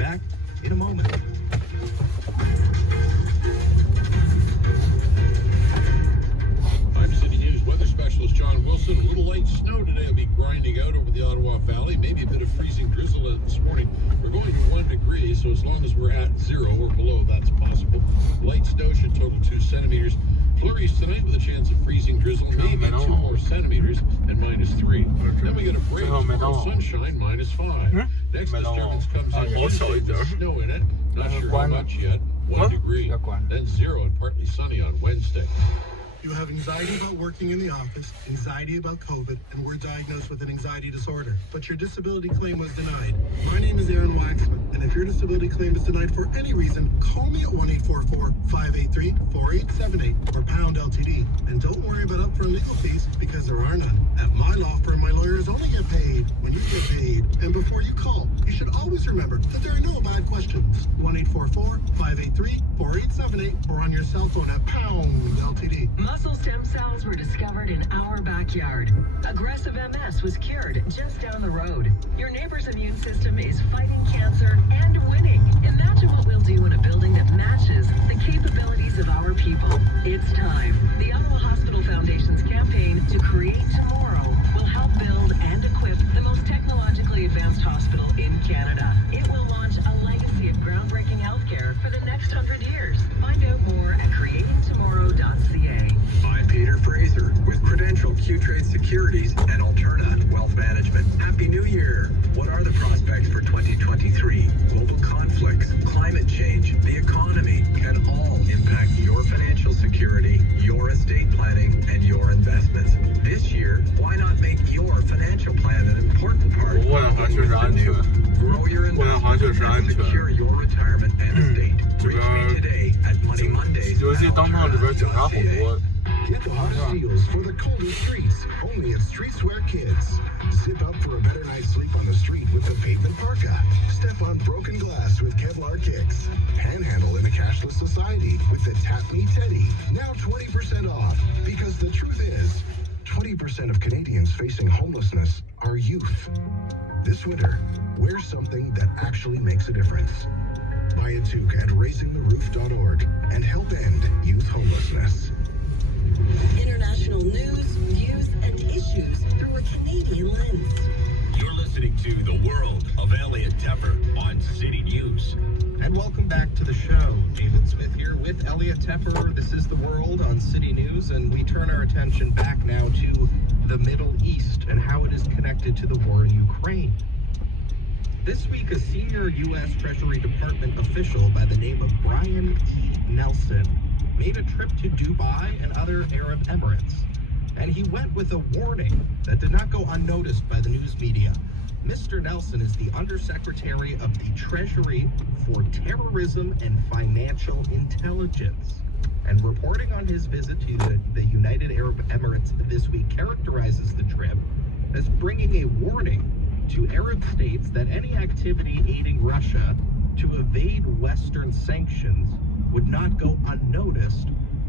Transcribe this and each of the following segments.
back in a moment. I'm City News weather specialist John Wilson. A little light snow today will be grinding out over the Ottawa Valley. Maybe a bit of freezing drizzle this morning. We're going to 1 degree, so as long as we're at 0 or below, that's possible. Light snow should total 2 centimeters. Flurries tonight with a chance of freezing drizzle, maybe 2 more centimeters and -3. Then we get a break tomorrow, sunshine, -5. Next disturbance comes in Tuesday with snow in it. Not sure how much yet. 1 degree. Then 0 and partly sunny on Wednesday. You have anxiety about working in the office, anxiety about COVID, and were diagnosed with an anxiety disorder, but your disability claim was denied. My name is Aaron Waxman, and if your disability claim is denied for any reason, call me at 1-844-583-4878 or pound LTD. And don't worry about upfront legal fees, because there are none. At my law firm, my lawyers only get paid when you get paid. And before you call, you should always remember that there are no bad questions. 1-844-583-4878 or on your cell phone at pound LTD. Muscle stem cells were discovered in our backyard. Aggressive MS was cured just down the road. Your neighbor's immune system is fighting cancer and winning. Imagine what we'll do in a building that matches the capabilities of our people. It's time. The Ottawa Hospital Foundation's campaign to create tomorrow will help build and equip the most technologically advanced hospital in Canada. It will launch a legacy of groundbreaking healthcare for the next 100 years. Find out more at creatingtomorrow.ca. I'm Peter Fraser with Credential Q-Trade Securities and Alterna Wealth Management. Happy New Year! What are the prospects for 2023? Global conflicts, climate change, the economy can all impact your financial security, your estate planning, and your investments. This year, why not make your financial plan an important part of what you do? Grow your investments and secure your retirement and estate. Reach me today at Money Mondays. Get the hottest deals for the coldest streets, only at Streetswear Kids. Zip up for a better night's sleep on the street with the Pavement Parka. Step on broken glass with Kevlar kicks. Panhandle in a cashless society with the Tap Me Teddy. Now 20% off, because the truth is, 20% of Canadians facing homelessness are youth. This winter, wear something that actually makes a difference. Buy a toque at raisingtheroof.org and help end youth homelessness. International news, views, and issues through a Canadian lens. You're listening to The World of Elliot Tepper on City News. And welcome back to the show. David Smith here with Elliot Tepper. This is The World on City News, and we turn our attention back now to the Middle East and how it is connected to the war in Ukraine. This week, a senior U.S. Treasury Department official by the name of Brian E. Nelson made a trip to Dubai and other Arab Emirates. And he went with a warning that did not go unnoticed by the news media. Mr. Nelson is the Undersecretary of the Treasury for Terrorism and Financial Intelligence. And reporting on his visit to the United Arab Emirates this week characterizes the trip as bringing a warning to Arab states that any activity aiding Russia to evade Western sanctions would not go unnoticed,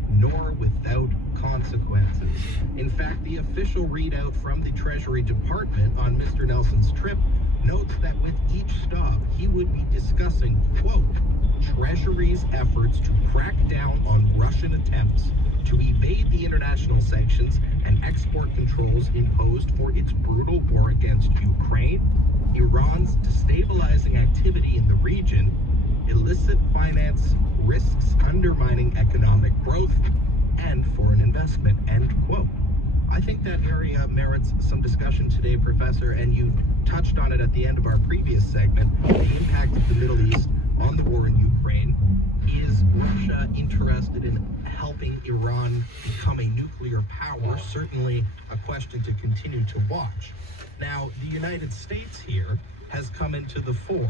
nor without consequences. In fact, the official readout from the Treasury Department on Mr. Nelson's trip notes that with each stop, he would be discussing, quote, Treasury's efforts to crack down on Russian attempts to evade the international sanctions and export controls imposed for its brutal war against Ukraine, Iran's destabilizing activity in the region, illicit finance risks undermining economic growth and foreign investment, end quote. I think that area merits some discussion today, Professor, and you touched on it at the end of our previous segment, the impact of the Middle East on the war in Ukraine. Is Russia interested in helping Iran become a nuclear power? Certainly a question to continue to watch. Now, the United States here has come into the fore.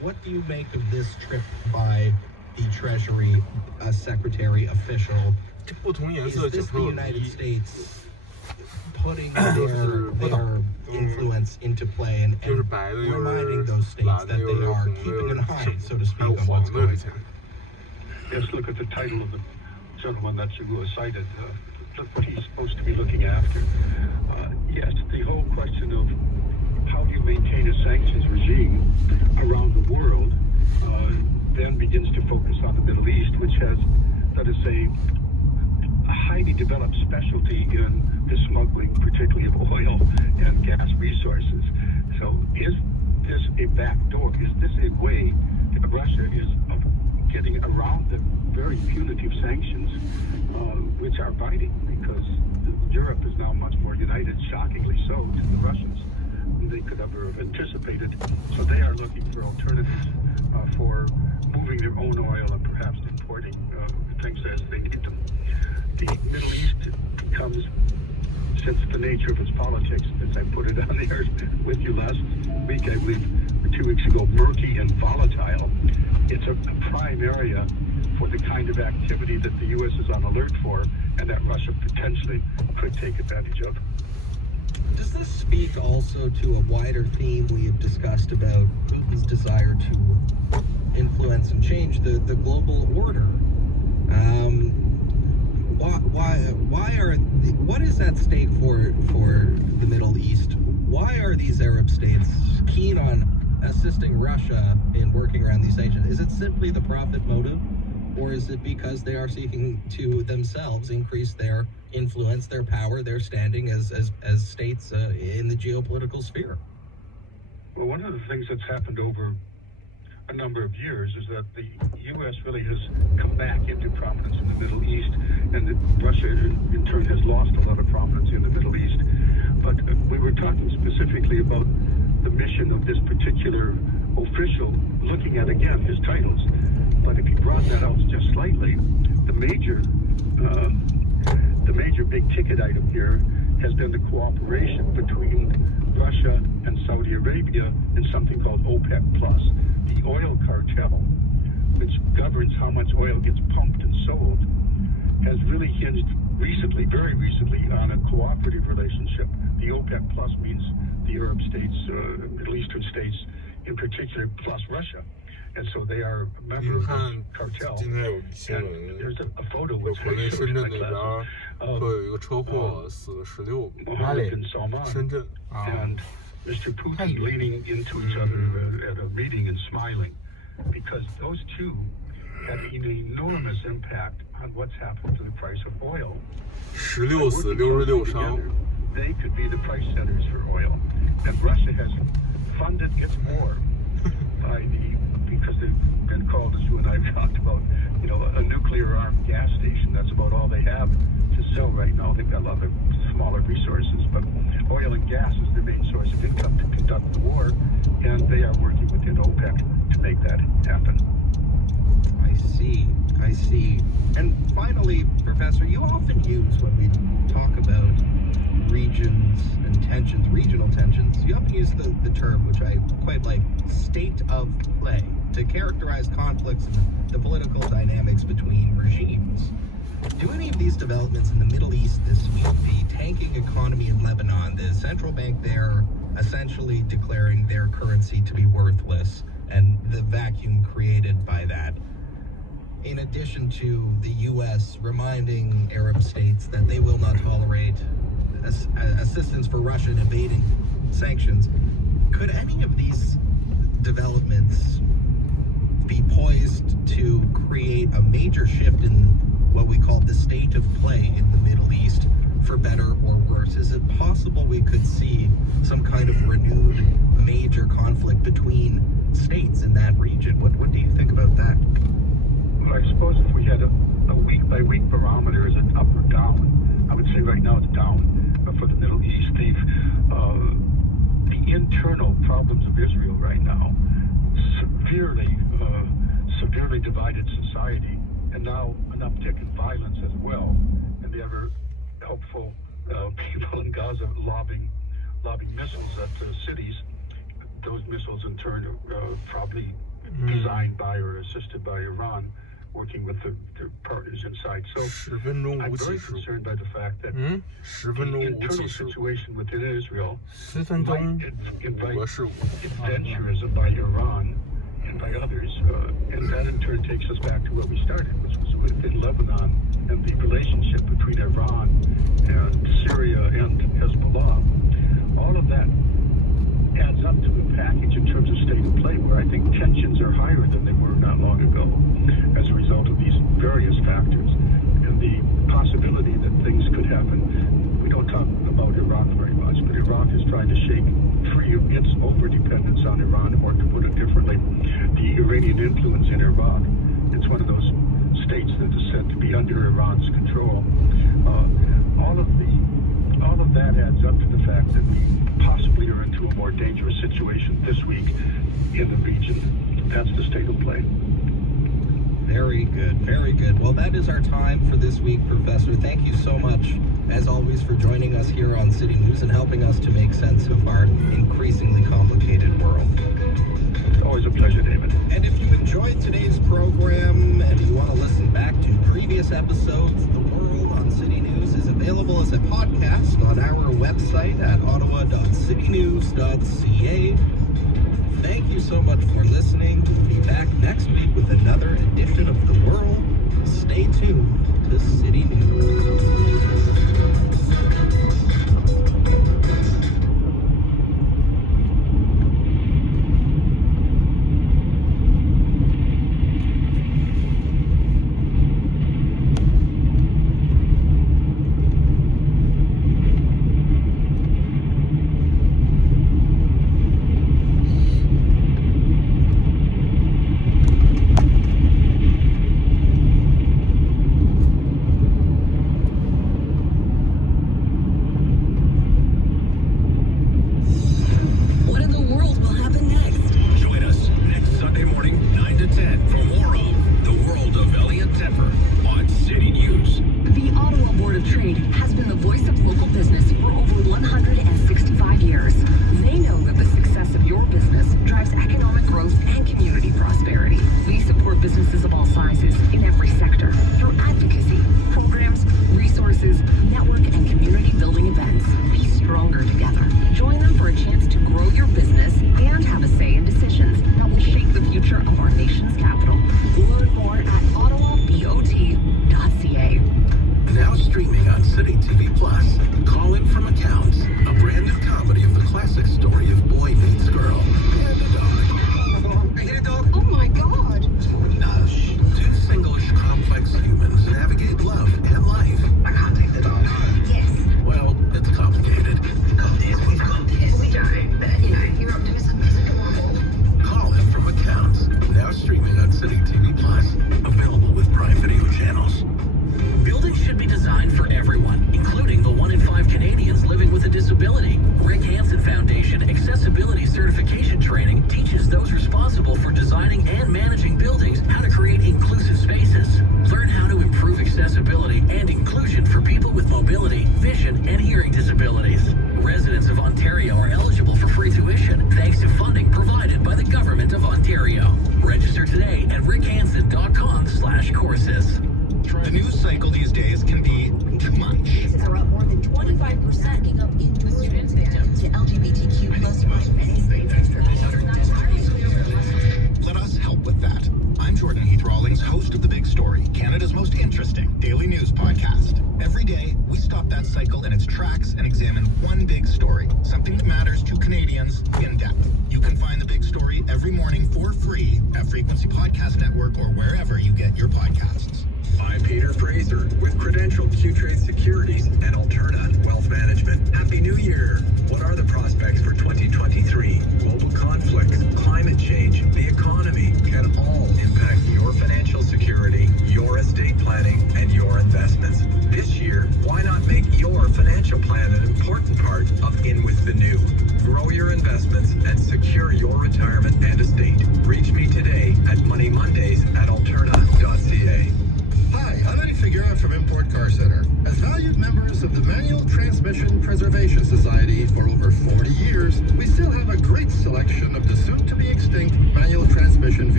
What do you make of this trip by the Treasury Secretary official? Is this the United States putting their influence into play and reminding those states that they are keeping an eye, so to speak, on what's going on? Yes, look at the title of the gentleman that you cited. Look what he's supposed to be looking after. Yes, the whole question of how do you maintain a sanctions regime around the world has, let us say, a highly developed specialty in the smuggling, particularly of oil and gas resources. So is this a back door? Is this a way that Russia is of getting around the very punitive sanctions, which are biting, because Europe is now much more united, shockingly so, to the Russians than they could ever have anticipated. So they are looking for alternatives for moving their own oil and perhaps importing things as they need them. The Middle East becomes, since the nature of its politics, as I put it on the air with you last week, I believe, or 2 weeks ago, murky and volatile. It's a prime area for the kind of activity that the U.S. is on alert for and that Russia potentially could take advantage of. Does this speak also to a wider theme we have discussed about Putin's desire to influence and change the global order? What is at stake for the Middle East? Why are these Arab states keen on assisting Russia in working around these sanctions? Is it simply the profit motive, or is it because they are seeking to themselves increase their influence, their power, their standing as states in the geopolitical sphere? Well, one of the things that's happened over a number of years is that the U.S. really has come back into prominence in the Middle East, and that Russia in turn has lost a lot of prominence in the Middle East. But we were talking specifically about the mission of this particular official, looking at, again, his titles. But if you broaden that out just slightly, the major big ticket item here has been the cooperation between Russia and Saudi Arabia in something called OPEC+. The oil cartel, which governs how much oil gets pumped and sold, has really hinged recently, very recently, on a cooperative relationship. The OPEC Plus means the Arab states, Middle Eastern states in particular, plus Russia. And so they are a member of this cartel. And there's a photo which I showed in my class of Mohammed bin Salman and Mr. Putin leaning into each other at a meeting and smiling, because those two had an enormous impact on what's happened to the price of oil. 16死66伤 They could be the price setters for oil, and Russia has funded its war because they've been called, as you and I have talked about, a nuclear-armed gas station. That's about all they have to sell right now. They've got a lot of smaller resources, but oil and gas is their main source of income to conduct the war, and they are working within OPEC to make that happen. I see. And finally, Professor, you often use, when we talk about regions and tensions, regional tensions, you often use the term, which I quite like, state of play, to characterize conflicts and the political dynamics between regimes. Do any of these developments in the Middle East this week, the tanking economy in Lebanon, the central bank there essentially declaring their currency to be worthless, and the vacuum created by that, in addition to the U.S. reminding Arab states that they will not tolerate assistance for Russia in evading sanctions, could any of these developments be poised to create a major shift in what we call the state of play in the Middle East, for better or worse? Is it possible we could see some kind of renewed major conflict between states in that region? What do you think about that? Well, I suppose if we had a week-by-week barometer, is it up or down? I would say right now it's down for the Middle East. The internal problems of Israel right now, severely divided society, and now an uptick in violence as well, and the ever helpful people in Gaza lobbing missiles at cities. Those missiles in turn are probably designed by or assisted by Iran, working with their partners inside. So I'm very concerned by the fact that the internal situation within Israel might invite adventurism by Iran and by others, and that in turn takes us back to where we started, which was within Lebanon and the relationship between Iran and Syria and Hezbollah. All of that adds up to a package in terms of state of play, where I think tensions are higher than they were not long ago as a result of these very happen. We don't talk about Iraq very much, but Iraq is trying to shake free of its over-dependence on Iran, or to put it differently, the Iranian influence in Iraq. It's one of those states that is said to be under Iran's control. All of that adds up to the fact that we possibly are into a more dangerous situation this week in the region. That's the state of play. Very good, very good. Well, that is our time for this week, Professor. Thank you so much, as always, for joining us here on City News and helping us to make sense of our increasingly complicated world. It's always a pleasure, David. And if you enjoyed today's program and you want to listen back to previous episodes, The World on City News is available as a podcast on our website at ottawa.citynews.ca. Thank you so much for listening. We'll be back next week with another edition of The World. Stay tuned to City News.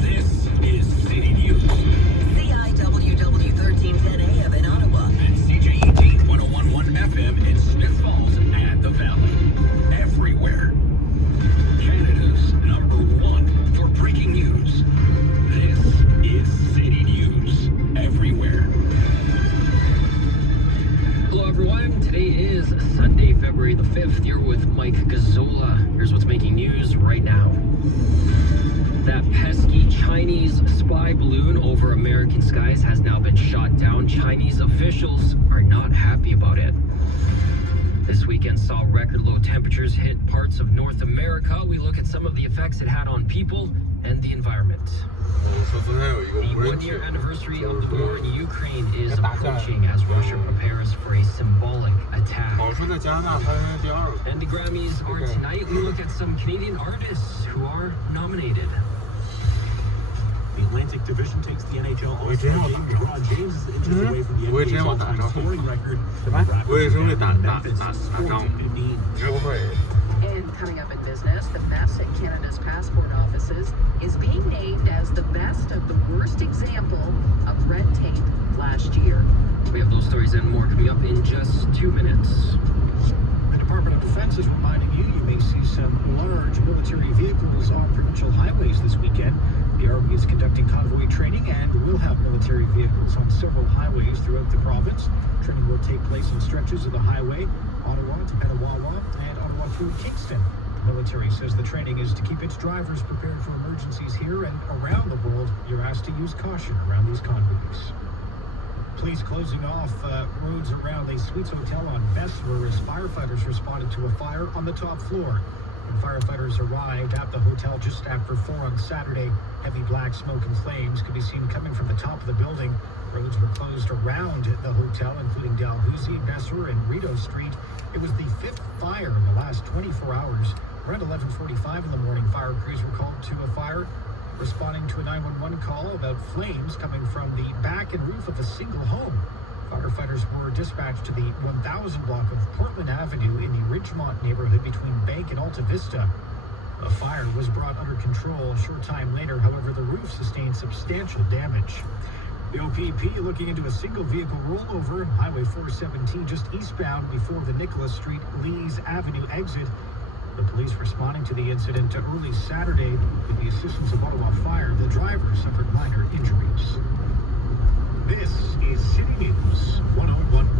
This is City News. CIWW 1310 AM in Ottawa. And CJET 101.1 FM in Smith Falls and the Valley. Everywhere. Canada's #1 for breaking news. This is City News. Everywhere. 12th. You're with Mike Gazzola. Here's what's making news right now. That pesky Chinese spy balloon over American skies has now been shot down. Chinese officials are not happy about it. This weekend saw record low temperatures hit parts of North America. We look at some of the effects it had on people and the environment. 说昨天有一个 The 无人 one-year 艇， anniversary of the war in Ukraine is approaching as Russia prepares for a symbolic attack. 我说在加拿大排名第2个。 And the Grammys are tonight. We look at some Canadian artists who are nominated. The Atlantic Division takes the NHL All-Star game. LeBron James is inches away from the 我也真 NBA's 要打 all-time 仗。 scoring record. 我也是会打 Memphis 仗， 40-15. 绝不会。 And coming up in business, the mess at Canada's passport offices is being named as the best of the worst example of red tape last year. We have those stories and more coming up in just 2 minutes. The Department of Defense is reminding you may see some large military vehicles on provincial highways this weekend. The Army is conducting convoy training and will have military vehicles on several highways throughout the province. Training will take place in stretches of the highway, Ottawa to Petawawa and Ottawa through Kingston. The military says the training is to keep its drivers prepared for emergencies here and around the world. You're asked to use caution around these convoys. Police closing off roads around a Suites Hotel on Bessemer as firefighters responded to a fire on the top floor. When firefighters arrived at the hotel just after 4 on Saturday, heavy black smoke and flames could be seen coming from the top of the building. Roads were closed around the hotel, including Dalhousie, Bessemer, and Rideau Street. It was the 5th fire in the last 24 hours. Around 11:45 in the morning, fire crews were called to a fire, responding to a 911 call about flames coming from the back and roof of a single home. Firefighters were dispatched to the 1000 block of Portland Avenue in the Ridgemont neighborhood between Bank and Alta Vista. The fire was brought under control a short time later. However, the roof sustained substantial damage. The OPP looking into a single vehicle rollover on Highway 417 just eastbound before the Nicholas Street Lees Avenue exit. The police responding to the incident early Saturday with the assistance of Ottawa Fire. The driver suffered minor injuries. This is City News 101.9.